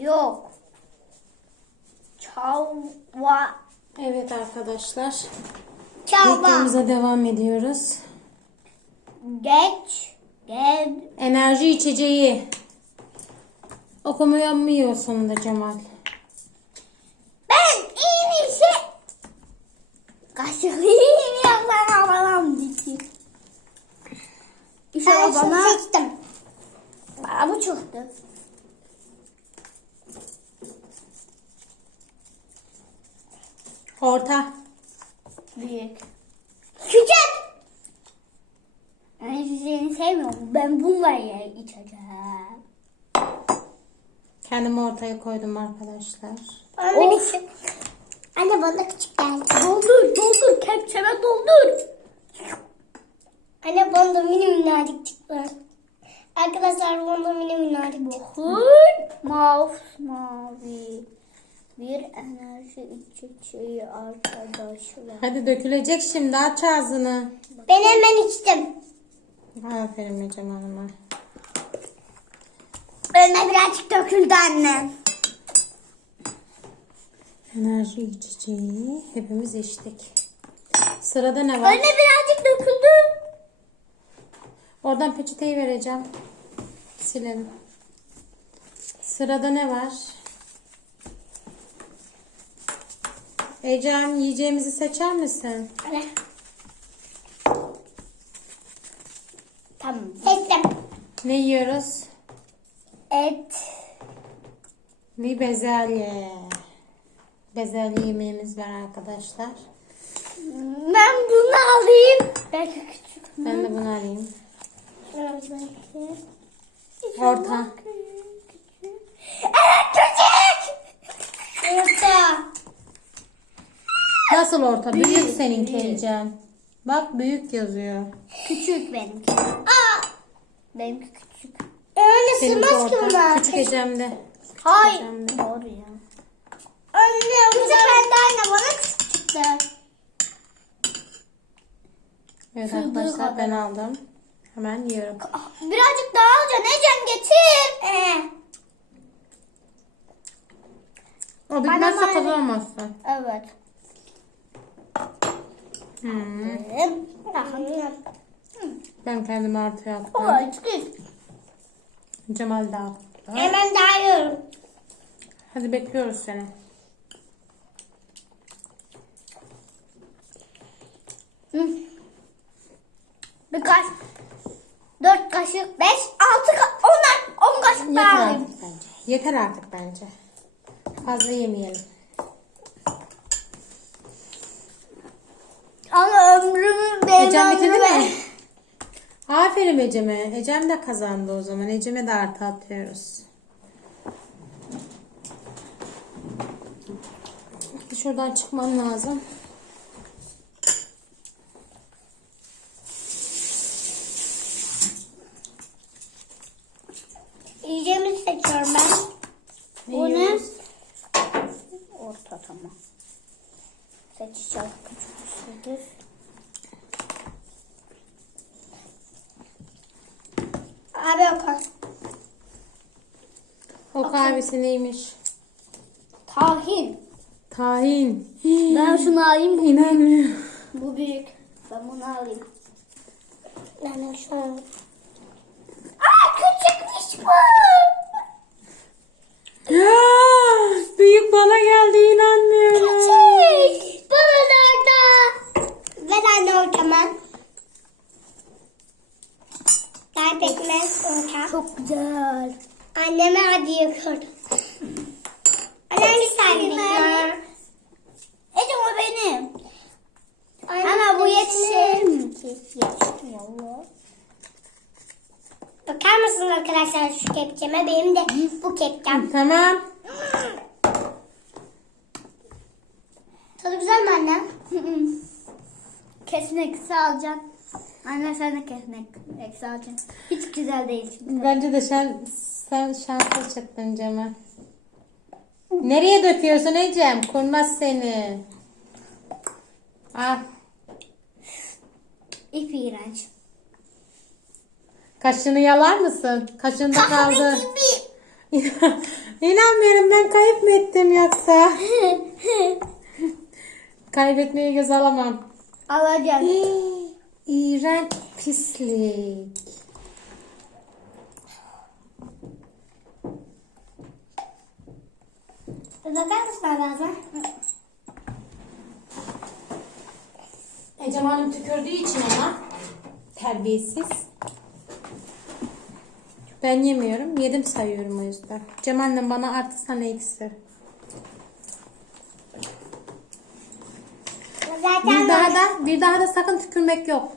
Yok. Çava. Evet arkadaşlar. Çava. Videomuza devam ediyoruz. Geç. Gel. Enerji içeceği. Okumuyor sonunda Cemal. Ben iyi bir şey. Kaşıklayayım yapsan havalan diki. İşte Ben bana, şunu seçtim. bana bu çıktı. Orta. Büyük. Küçük. Ben hiçbir şeyini sevmiyorum. Ben bununla ye içeceğim. Kendimi ortaya koydum arkadaşlar. Of. küçük. Anne bana küçük geldi. Doldur, doldur. Kepçeme doldur. Anne bana da mini minnacık çıktı. Arkadaşlar bana da mini minnacık bu. Bakın. Mavi. Bir enerji içeceği arkadaşlar. Hadi dökülecek şimdi aç ağzını. Ben hemen içtim. Aferin Cemal'ıma. Önüne birazcık döküldü anne. Enerji içeceği hepimiz içtik. Sırada ne var? Önüne birazcık döküldü. Oradan peçeteyi vereceğim. Silelim. Sırada ne var? Ecem yiyeceğimizi seçer misin? Anne. Tamam. Seçtim. Ne yiyoruz? Et. Bir bezelye. Bezelye yemeğimiz var arkadaşlar. Ben bunu alayım. Belki küçük. Ben de bunu alayım. Orta. Evet küçük. Orta. Nasıl orta? Büyük seninki Ecem. Bak büyük yazıyor. Küçük benimki. Aa. Benimki küçük. Öyle Seninki sığmaz ki bunlar. Küçük Ecem'de. Hayır. Ecem'de. Doğru ya. Anne küçük bende anne bana çıktı. Evet Sığdığı arkadaşlar kadar. ben aldım. Hemen yiyorum. Birazcık daha alacaksın Ecem getir. Ee, O bitmezse kazanamazsın. Evet. Ben kendime artı yaptım. Kolay çıkıyor. Cemal aldı. Hemen daha yiyorum. Hadi bekliyoruz seni. Hı. Birkaç. Dört kaşık. Beş. Altı. Ka onlar. On kaşık Yeter daha alayım. artık bence. Yeter artık bence. Fazla yemeyelim. Ama ömrümü benim Ecem bitirdi mi? Aferin Ecem'e. Ecem de kazandı o zaman. Ecem'e de artı atıyoruz. Şuradan çıkmam lazım. Yiyeceğimizi seçiyorum ben. Ne Bu ne? yiyoruz? Orta tamam. Seçeceğim küçük bir şeydir. Abi oku. Kahvesi neymiş? Tahin. Tahin. Ben şunu alayım. İnanmıyorum. Bu büyük. Ben bunu alayım. Yani şu an. Aa küçükmüş bu. Ya, büyük bana geldi inanmıyorum. Küçük. Bana da orta. Ver anne ortamı. Gel pekmez orta. Çok güzel. Anneme hadi yakıyorum. Anne hangisi hangisi? Ecem o benim. Anne, Ama bu benim. yetişir mi ki? Yetişmiyor Allah. Bakar arkadaşlar şu kepçeme? Benim de bu kepçem. Tamam. Tadı güzel mi anne? Kesin eksi alacaksın. Anne sen de kesin eksi alacaksın. Hiç güzel değil çünkü. Bence de sen, sen şanslı çıktın Cemal. Nereye döküyorsun Ecem? Kurnaz seni. Ah, İp iğrenç. Kaşını yalar mısın? Kaşında kaldı. İnanmıyorum ben kayıp mı ettim yoksa? Kaybetmeyi göz alamam. Alacağım. İğrenç pislik. Bakar mısın ağzına? Ecem Hanım tükürdüğü için ama terbiyesiz. Ben yemiyorum. Yedim sayıyorum o yüzden. Cem annem bana artı sana eksi. Zaten Bir daha da bir daha da sakın tükürmek yok.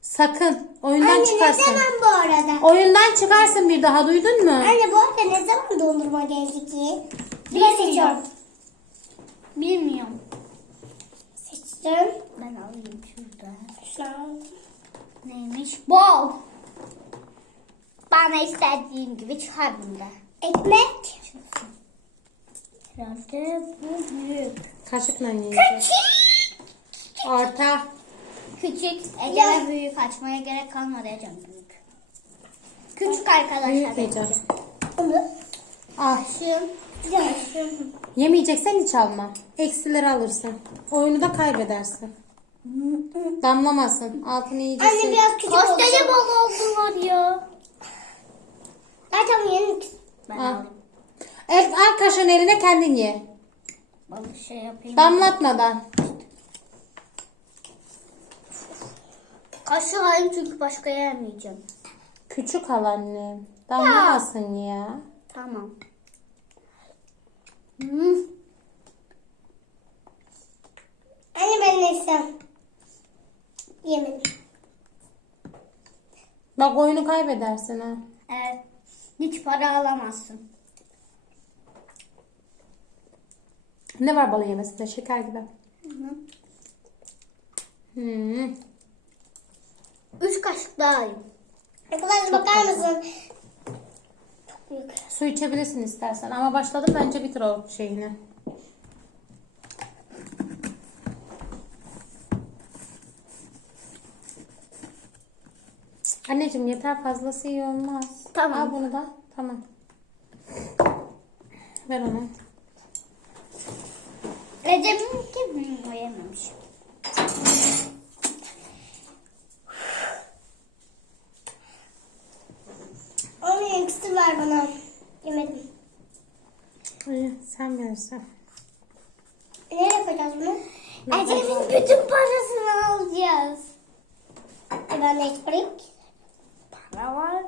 Sakın. Oyundan Anne ne çıkarsın. zaman bu arada? Oyundan çıkarsın bir daha duydun mu? Anne bu arada ne zaman dondurma geldi ki? Ben seçiyorum. Bilmiyorum. Seçtim. Ben alayım şurada. Şunu aldım. Neymiş? Bol. Bana istediğim gibi çıkardım da. Ekmek. Herhalde bu büyük. Kaşıkla yiyeceğiz. Orta. Küçük. Ya. Ecem'e büyük açmaya gerek kalmadı Ecem büyük. Küçük arkadaşlar. Büyük. Al. Şım. Canım. Yemeyeceksen hiç alma. Eksileri alırsın. Oyunu da kaybedersin. Damlamasın. Altını iyice Anne biraz küçük tane bal oldu var ya? Zaten yeni Ben Al. alayım. El, al kaşığın eline kendin ye. Balı şey yapayım. Damlatmadan. Kaşığı alayım çünkü başka yemeyeceğim. Küçük al anne. Damlamasın ya. Tamam. Hmm. Anne ben ne istem? Yemedim. Bak oyunu kaybedersin ha. Evet. Hiç para alamazsın. Ne var balı yemesinde? Şeker gibi. Hı. Hmm. Üç kaşık daha alayım. Arkadaşlar bakar mısın? Çok büyük. Su içebilirsin istersen ama başladım bence bitir o şeyini. Anneciğim yeter fazlası iyi olmaz. Tamam. Al bunu da. Tamam. Ver onu. Recep'inki büyük yememiş. Onun ikisi ver bana. Yemedim. İyi, sen bilirsin. Nereye koyacağız bunu? Recep'in bütün parasını alacağız. E ben de hiç ki. Para var.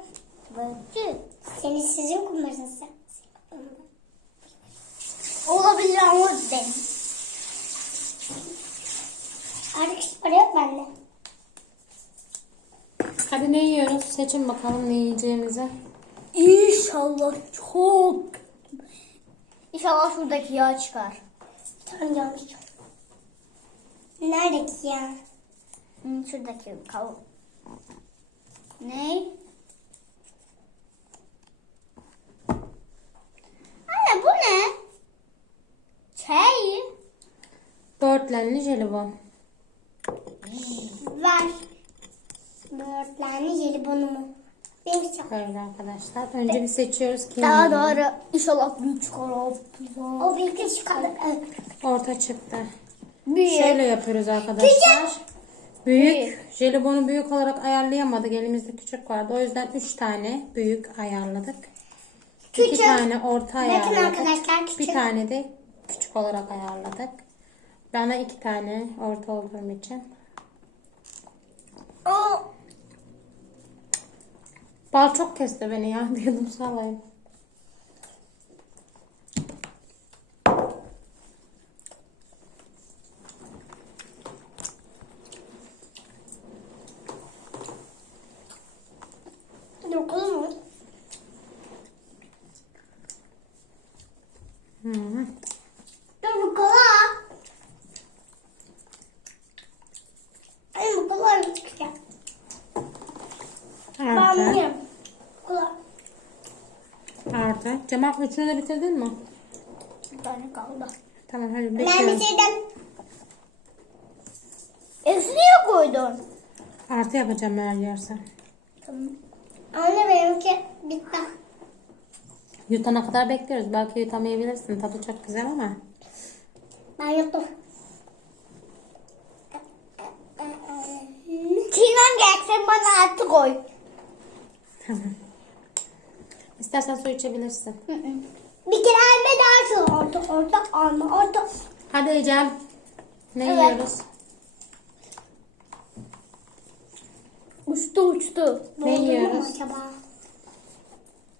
Bence. Senin sizin kumbarsın sen. Olabilir ama benim. Artık hiç para yok bende. Hadi ne yiyoruz? Seçin bakalım ne yiyeceğimizi. İnşallah çok. İnşallah şuradaki yağ çıkar. Tamam yanlış. Nerede ki ya? Hı, şuradaki kav. Ne? Anne bu ne? Şey. Dörtlenli jelibon. Ver. Böğürtlenli jelibonumu. Benim çok. Böyle arkadaşlar. Önce bir seçiyoruz kim Daha doğru. İnşallah büyük çıkar. o büyük çıkardı. Orta çıktı. Büyük. Şöyle yapıyoruz arkadaşlar. Büyük. Jelibonu büyük olarak ayarlayamadık. Elimizde küçük vardı. O yüzden 3 tane büyük ayarladık. Küçük. 2 tane orta Bakın ayarladık. arkadaşlar küçük. Bir tane de küçük olarak ayarladık. Bana 2 tane orta olduğum için. O Bal çok kesti beni ya. Bir yudum su alayım. Dokuz mu? -hı. Dur bu kola. Ay bu kola çıkacak. Ben Artı. biliyorum. Kola. Artı. Cemal üçünü de bitirdin mi? bir tane kaldı. Tamam hadi Ben bekliyorum. bitirdim. Hepsini niye koydun? Artı yapacağım eğer yersen. Tamam. Anne benimki bitti. Yutana kadar bekliyoruz. Belki yutamayabilirsin. Tadı çok güzel ama. Ben yuttum. Çiğnem gerekse bana artı koy. Tamam. İstersen su içebilirsin. Bir kere elime daha şu orta orta alma orta. Hadi Ecem. Ne Evet. yiyoruz? Uçtu uçtu. Ne yiyoruz? Acaba?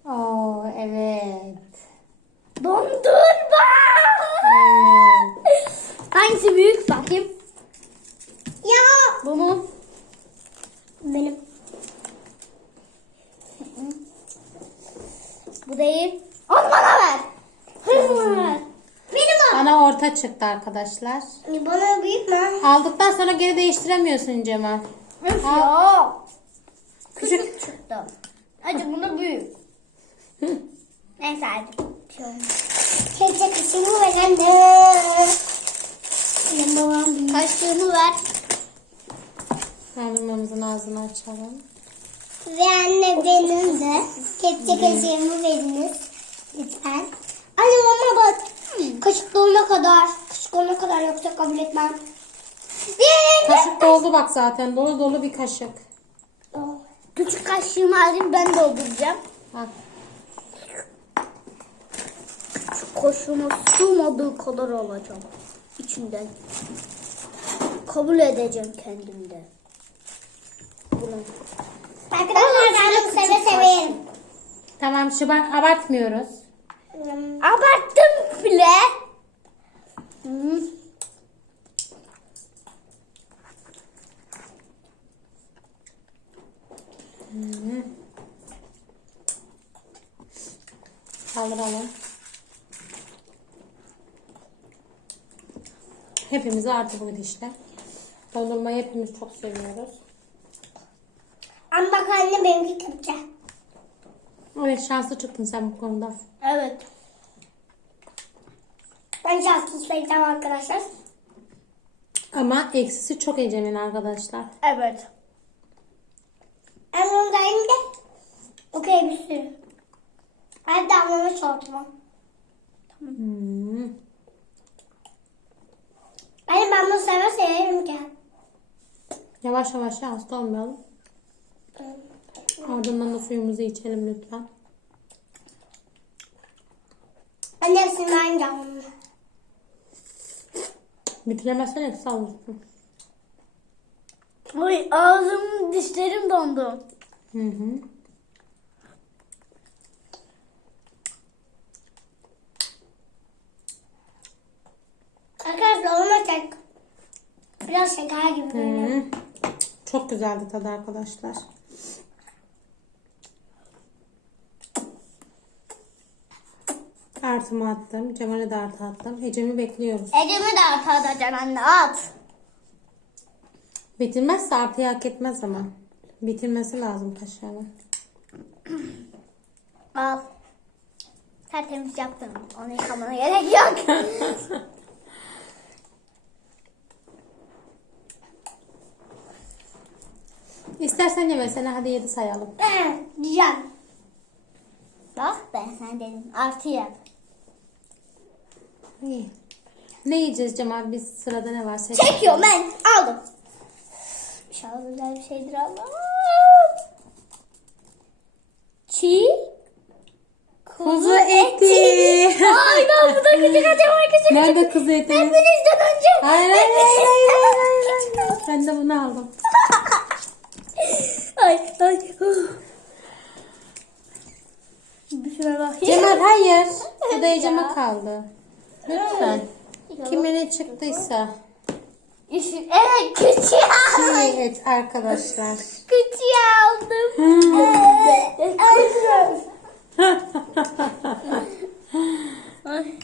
Oo evet. Dondurma. Evet. Hangisi büyük bakayım? Ya Bu mu? benim. Bu değil. Onu bana ver. Hırsız ver. Benim o. Bana orta çıktı arkadaşlar. Bana büyük mü? Aldıktan sonra geri değiştiremiyorsun Cemal. Al. ya. Küçük. Çıktı. Hadi bunu büyük. Neyse Keçe kışını ver anne. Benim babam büyük. Kaşığımı ver. Dondurmamızın ağzını açalım. Ve anne benim de kepçe kaşığımı veriniz. Lütfen. Anne mama bak. Kaşık dolma kadar. Kaşık dolma kadar yoksa kabul etmem. Kaşık doldu bak zaten. Dolu dolu bir kaşık. Küçük kaşığımı alayım ben dolduracağım. Al. Koşuma sığmadığı kadar alacağım. İçinden. Kabul edeceğim kendimde. Bunu. Arkadaşlar ben bunu seve seve yerim. Tamam şıbar abartmıyoruz. Hmm. Abarttım bile. Hmm. Kaldıralım. Hepimize artı bu işte. Dondurmayı hepimiz çok seviyoruz. Ama bak anne benimki kepçe. Evet şanslı çıktın sen bu konuda. Evet. Ben şanslı sayacağım arkadaşlar. Ama eksisi çok Ecem'in arkadaşlar. Evet. Emre'nin de okey bir sürü. Ben de ablama sortum. Hmm. Ben ben bunu seve severim ki. Yavaş yavaş ya hasta olmayalım. Ardından da suyumuzu içelim lütfen. Ben hepsini ben yiyeceğim. Bitiremezsen eksi alırsın. Ay ağzım dişlerim dondu. Hı hı. Arkadaşlar olma tek. Biraz şeker gibi böyle. Hı. Çok güzeldi tadı arkadaşlar. Artımı attım. Cemal'e de artı attım. Ecem'i bekliyoruz. Ecem'i de artı atacaksın anne at. Bitirmezse artıyı hak etmez ama. Bitirmesi lazım kaşığını. Al. Tertemiz yaptım. Onu yıkamana gerek yok. İstersen yemesene hadi yedi sayalım. Yiyeceğim. Bak ben sana dedim. Artı yap. İyi. Ne yiyeceğiz Cemal? Biz sırada ne var? Seç. Çekiyorum ben. Aldım. İnşallah güzel bir şeydir Allah'ım. Çiğ. Kuzu eti. Ay ben bu da küçük acaba küçük. Nerede kuzu etimiz? Hepinizden önce. Hayır hayır hayır hayır, hayır, hayır. Ben de bunu aldım. Ay ay. Bir şuna bakayım. Cemal hayır. Bu da Ecem'e kaldı. Lütfen. Kime ne çıktıysa. İşi- Evet küçüğü aldım. Et arkadaşlar. Küçüğü aldım.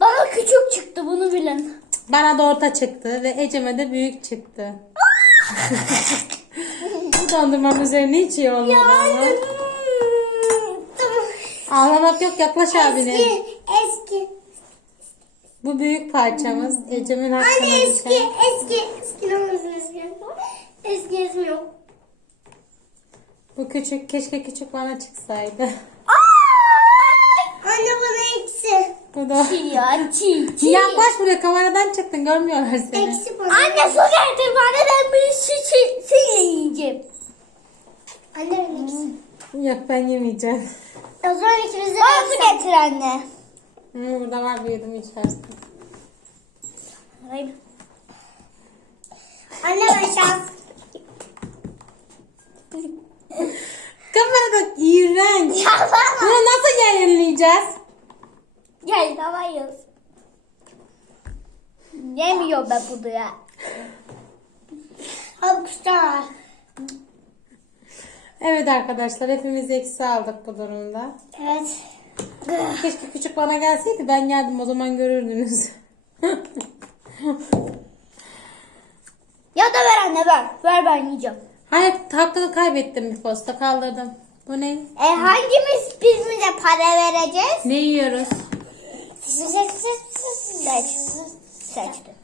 Bana küçük çıktı bunu bilin. Bana da orta çıktı ve Ecem'e de büyük çıktı. Bu dondurmanın üzerine hiç iyi olmadı ama. Ağlamak yok yaklaş abine. Eski, eski. Bu büyük parçamız. Ecem'in hakkını Anne eski, düşen. eski. Eski ne olmasın eski? Eski eski yok. Bu küçük keşke küçük bana çıksaydı. Aa! Da. Ya çiğ çiğ. Yaklaş buraya kameradan çıktın görmüyorlar seni. Eksi bana. Anne su getir bana ben bir su çiğ yiyeceğim. Anne eksi. Yok ben yemeyeceğim. O zaman ikimiz de Bana su getir anne. Hı, burada var bir yudum içersin. Hayır. Anne ben şans. Kamerada iğrenç. Ya bana. Bunu nasıl yayınlayacağız? Gel havayız. Yemiyor ben bunu ya. Alkışlar. Evet arkadaşlar hepimiz eksi aldık bu durumda. Evet. Keşke küçük bana gelseydi ben geldim o zaman görürdünüz. Ya da ver anne ver. Ver ben yiyeceğim. Hayır hakkını kaybettim bir posta kaldırdım. Bu ne? E hangimiz birbirimize para vereceğiz? Ne yiyoruz? Seç. Seçtim.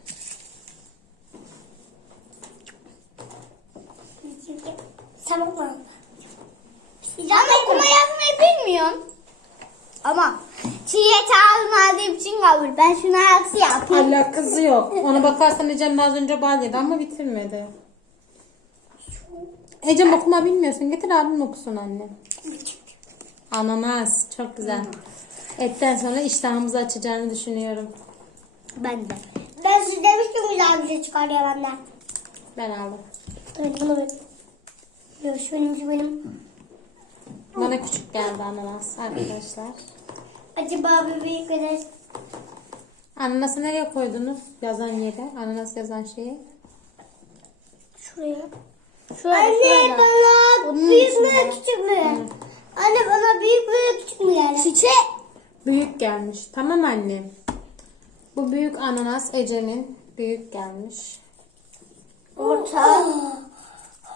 Tamam mı? Ama okuma yazmayı bilmiyorum. Ama çiğet almadığım için kabul. Ben şuna aksi yapayım. Alakası yok. Ona bakarsan Ecem az önce bal ama bitirmedi. Ecem okuma bilmiyorsun. Getir abim okusun anne. Ananas. Çok güzel. Etten sonra iştahımızı açacağını düşünüyorum. Ben de. Ben siz demiştim güzel bir şey çıkarıyor benden. Ben aldım. Evet bunu ver. Yok şu benim şu benim. Bana küçük geldi ananas arkadaşlar. Acaba bir büyük kadar. Ananası nereye koydunuz? Yazan yere. Ananas yazan şeyi. Şuraya. Şurada, Anne şurada. bana Bunun büyük içinde. mü küçük mü? Anne bana büyük mü küçük mü yani? Çiçek. Büyük gelmiş. Tamam anne. Bu büyük ananas Ece'nin büyük gelmiş. Orta.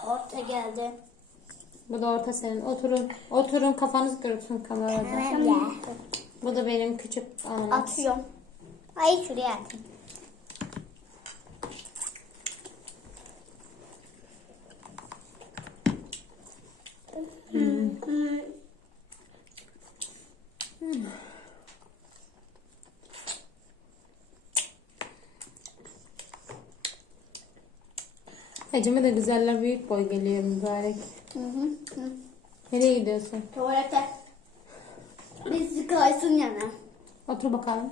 Orta geldi. Bu da orta senin. Oturun. Oturun kafanız görsün kamerada. ya. Bu da benim küçük ananas. Atıyorum. Ay şuraya atayım. Ecem'e de güzeller büyük boy geliyor mübarek. Hı hı. hı. Nereye gidiyorsun? Tuvalete. Biz kaysın yana. Otur bakalım.